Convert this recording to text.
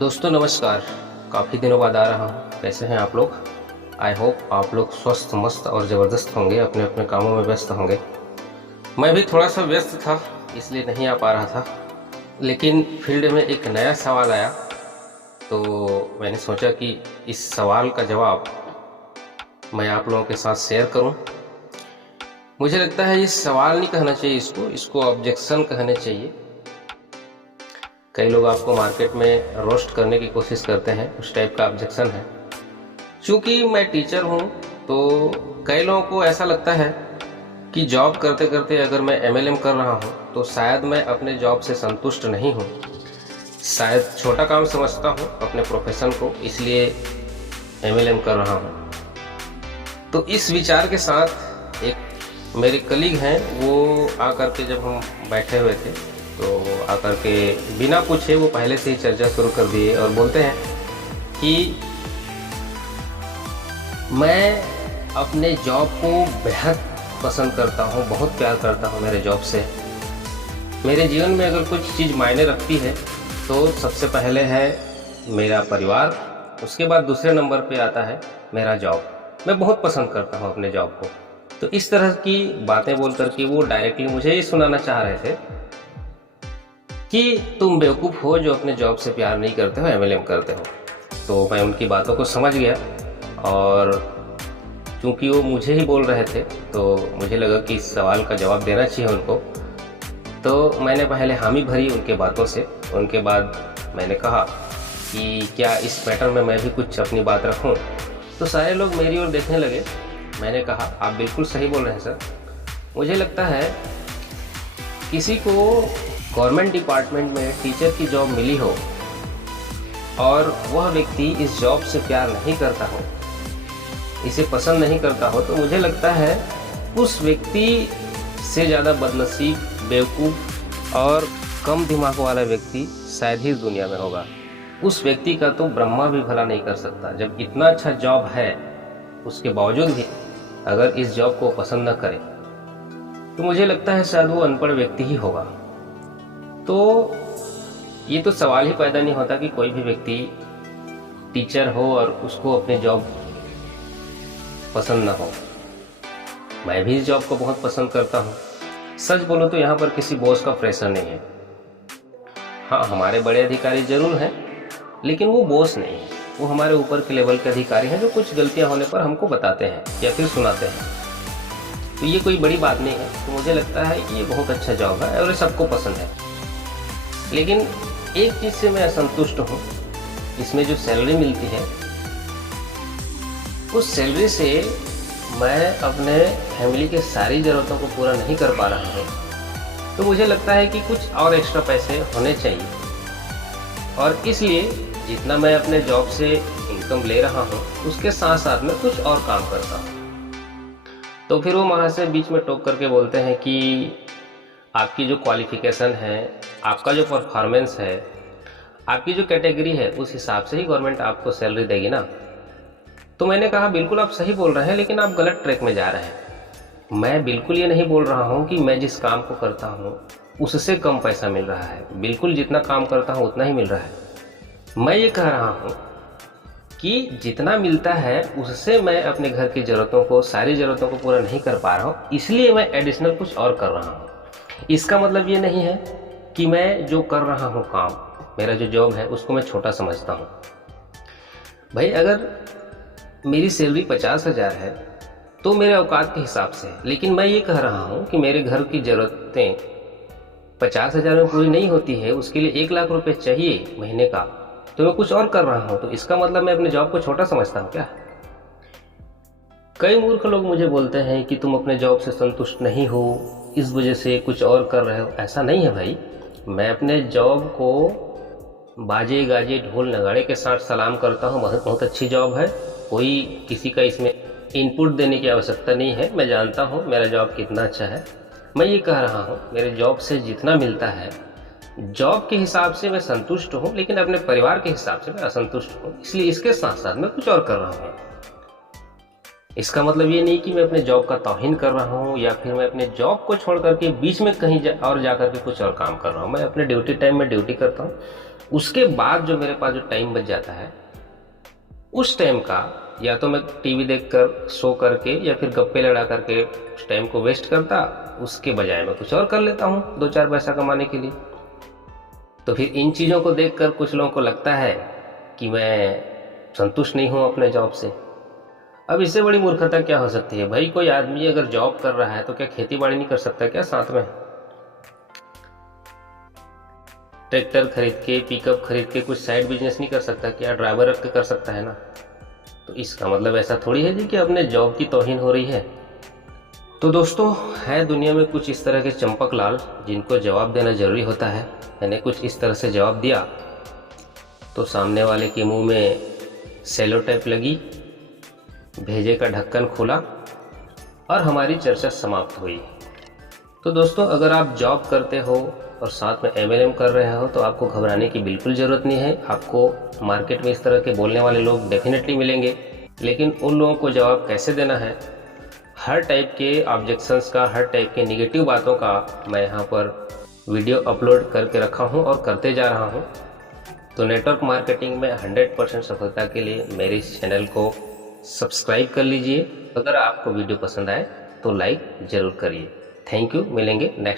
दोस्तों नमस्कार। काफ़ी दिनों बाद आ रहा हूँ। कैसे हैं आप लोग? आई होप आप लोग स्वस्थ मस्त और ज़बरदस्त होंगे, अपने अपने कामों में व्यस्त होंगे। मैं भी थोड़ा सा व्यस्त था, इसलिए नहीं आ पा रहा था। लेकिन फील्ड में एक नया सवाल आया, तो मैंने सोचा कि इस सवाल का जवाब मैं आप लोगों के साथ शेयर करूं। मुझे लगता है ये सवाल नहीं कहना चाहिए, इसको ऑब्जेक्शन कहने चाहिए। कई लोग आपको मार्केट में रोस्ट करने की कोशिश करते हैं, उस टाइप का ऑब्जेक्शन है। चूँकि मैं टीचर हूँ तो कई लोगों को ऐसा लगता है कि जॉब करते करते अगर मैं एमएलएम कर रहा हूँ तो शायद मैं अपने जॉब से संतुष्ट नहीं हूँ, शायद छोटा काम समझता हूँ अपने प्रोफेशन को, इसलिए एमएलएम कर रहा हूँ। तो इस विचार के साथ एक मेरे कलीग हैं, वो आकर के जब हम बैठे हुए थे तो आकर के बिना पूछे वो पहले से ही चर्चा शुरू कर दिए और बोलते हैं कि मैं अपने जॉब को बेहद पसंद करता हूँ, बहुत प्यार करता हूँ मेरे जॉब से। मेरे जीवन में अगर कुछ चीज़ मायने रखती है तो सबसे पहले है मेरा परिवार, उसके बाद दूसरे नंबर पे आता है मेरा जॉब। मैं बहुत पसंद करता हूँ अपने जॉब को। तो इस तरह की बातें बोल करके वो डायरेक्टली मुझे ये सुनाना चाह रहे थे कि तुम बेवकूफ़ हो जो अपने जॉब से प्यार नहीं करते हो, एमएलएम करते हो। तो मैं उनकी बातों को समझ गया और चूँकि वो मुझे ही बोल रहे थे तो मुझे लगा कि इस सवाल का जवाब देना चाहिए उनको। तो मैंने पहले हामी भरी उनके बातों से। उनके बाद मैंने कहा कि क्या इस मैटर में मैं भी कुछ अपनी बात रखूं? तो सारे लोग मेरी ओर देखने लगे। मैंने कहा आप बिल्कुल सही बोल रहे हैं सर। मुझे लगता है किसी को गवर्नमेंट डिपार्टमेंट में टीचर की जॉब मिली हो और वह व्यक्ति इस जॉब से प्यार नहीं करता हो, इसे पसंद नहीं करता हो, तो मुझे लगता है उस व्यक्ति से ज़्यादा बदनसीब, बेवकूफ़ और कम दिमाग वाला व्यक्ति शायद ही इस दुनिया में होगा। उस व्यक्ति का तो ब्रह्मा भी भला नहीं कर सकता। जब इतना अच्छा जॉब है उसके बावजूद भी अगर इस जॉब को पसंद न करे तो मुझे लगता है शायद वो अनपढ़ व्यक्ति ही होगा। तो ये तो सवाल ही पैदा नहीं होता कि कोई भी व्यक्ति टीचर हो और उसको अपनी जॉब पसंद ना हो। मैं भी इस जॉब को बहुत पसंद करता हूँ। सच बोलो तो यहाँ पर किसी बॉस का प्रेशर नहीं है। हाँ, हमारे बड़े अधिकारी जरूर हैं, लेकिन वो बॉस नहीं है, वो हमारे ऊपर के लेवल के अधिकारी हैं जो कुछ गलतियाँ होने पर हमको बताते हैं या फिर सुनाते हैं। तो ये कोई बड़ी बात नहीं है। तो मुझे लगता है कि ये बहुत अच्छा जॉब है और ये सबको पसंद है। लेकिन एक चीज़ से मैं असंतुष्ट हूँ, इसमें जो सैलरी मिलती है उस सैलरी से मैं अपने फैमिली के सारी ज़रूरतों को पूरा नहीं कर पा रहा हूँ। तो मुझे लगता है कि कुछ और एक्स्ट्रा पैसे होने चाहिए और इसलिए जितना मैं अपने जॉब से इनकम ले रहा हूँ उसके साथ साथ में कुछ और काम करता हूँ। तो फिर वो महाशय बीच में टोक करके बोलते हैं कि आपकी जो क्वालिफ़िकेशन है, आपका जो परफॉर्मेंस है, आपकी जो कैटेगरी है, उस हिसाब से ही गवर्नमेंट आपको सैलरी देगी ना। तो मैंने कहा बिल्कुल आप सही बोल रहे हैं, लेकिन आप गलत ट्रैक में जा रहे हैं। मैं बिल्कुल ये नहीं बोल रहा हूँ कि मैं जिस काम को करता हूँ उससे कम पैसा मिल रहा है। बिल्कुल जितना काम करता हूँ उतना ही मिल रहा है। मैं ये कह रहा हूँ कि जितना मिलता है उससे मैं अपने घर की ज़रूरतों को, सारी ज़रूरतों को पूरा नहीं कर पा रहा हूँ, इसलिए मैं एडिशनल कुछ और कर रहा हूँ। इसका मतलब ये नहीं है कि मैं जो कर रहा हूँ काम, मेरा जो जॉब है, उसको मैं छोटा समझता हूँ। भाई अगर मेरी सैलरी 50,000 है तो मेरे औकात के हिसाब से है, लेकिन मैं ये कह रहा हूँ कि मेरे घर की ज़रूरतें 50,000 में पूरी नहीं होती है, उसके लिए 1 लाख रुपए चाहिए महीने का, तो मैं कुछ और कर रहा हूँ। तो इसका मतलब मैं अपने जॉब को छोटा समझता हूँ क्या? कई मूर्ख लोग मुझे बोलते हैं कि तुम अपने जॉब से संतुष्ट नहीं हो, इस वजह से कुछ और कर रहे हो। ऐसा नहीं है भाई। मैं अपने जॉब को बाजे गाजे ढोल नगाड़े के साथ सलाम करता हूँ। बहुत बहुत अच्छी जॉब है, कोई किसी का इसमें इनपुट देने की आवश्यकता नहीं है। मैं जानता हूँ मेरा जॉब कितना अच्छा है। मैं ये कह रहा हूँ मेरे जॉब से जितना मिलता है, जॉब के हिसाब से मैं संतुष्ट हूँ, लेकिन अपने परिवार के हिसाब से मैं असंतुष्ट हूँ। इसलिए इसके साथ साथ मैं कुछ और कर रहा हूँ। इसका मतलब ये नहीं कि मैं अपने जॉब का तौहीन कर रहा हूँ या फिर मैं अपने जॉब को छोड़ करके बीच में कहीं और जा करके कुछ और काम कर रहा हूँ। मैं अपने ड्यूटी टाइम में ड्यूटी करता हूँ उसके बाद जो मेरे पास जो टाइम बच जाता है, उस टाइम का या तो मैं टीवी देखकर सो करके या फिर गप्पे लड़ा करके उस टाइम को वेस्ट करता, उसके बजाय मैं कुछ और कर लेता हूँ 2-4 पैसा कमाने के लिए। तो फिर इन चीज़ों को देखकर कुछ लोगों को लगता है कि मैं संतुष्ट नहीं हूँ अपने जॉब से। अब इससे बड़ी मूर्खता क्या हो सकती है भाई? कोई आदमी अगर जॉब कर रहा है तो क्या खेती बाड़ी नहीं कर सकता क्या साथ में? ट्रैक्टर खरीद के, पिकअप खरीद के कुछ साइड बिजनेस नहीं कर सकता क्या? ड्राइवर रख के कर सकता है ना। तो इसका मतलब ऐसा थोड़ी है जी कि अपने जॉब की तौहीन हो रही है। तो दोस्तों, है दुनिया में कुछ इस तरह के चंपक लाल जिनको जवाब देना जरूरी होता है। मैंने कुछ इस तरह से जवाब दिया तो सामने वाले के मुंह में सेलो टेप लगी, भेजे का ढक्कन खुला और हमारी चर्चा समाप्त हुई। तो दोस्तों, अगर आप जॉब करते हो और साथ में MLM कर रहे हो तो आपको घबराने की बिल्कुल ज़रूरत नहीं है। आपको मार्केट में इस तरह के बोलने वाले लोग डेफिनेटली मिलेंगे, लेकिन उन लोगों को जवाब कैसे देना है, हर टाइप के ऑब्जेक्शंस का, हर टाइप के नेगेटिव बातों का मैं यहाँ पर वीडियो अपलोड करके रखा हूँ और करते जा रहा हूँ। तो नेटवर्क मार्केटिंग में 100% सफलता के लिए मेरे इस चैनल को सब्सक्राइब कर लीजिए। अगर आपको वीडियो पसंद आए तो लाइक ज़रूर करिए। Thank you. मिलेंगे नेक्स्ट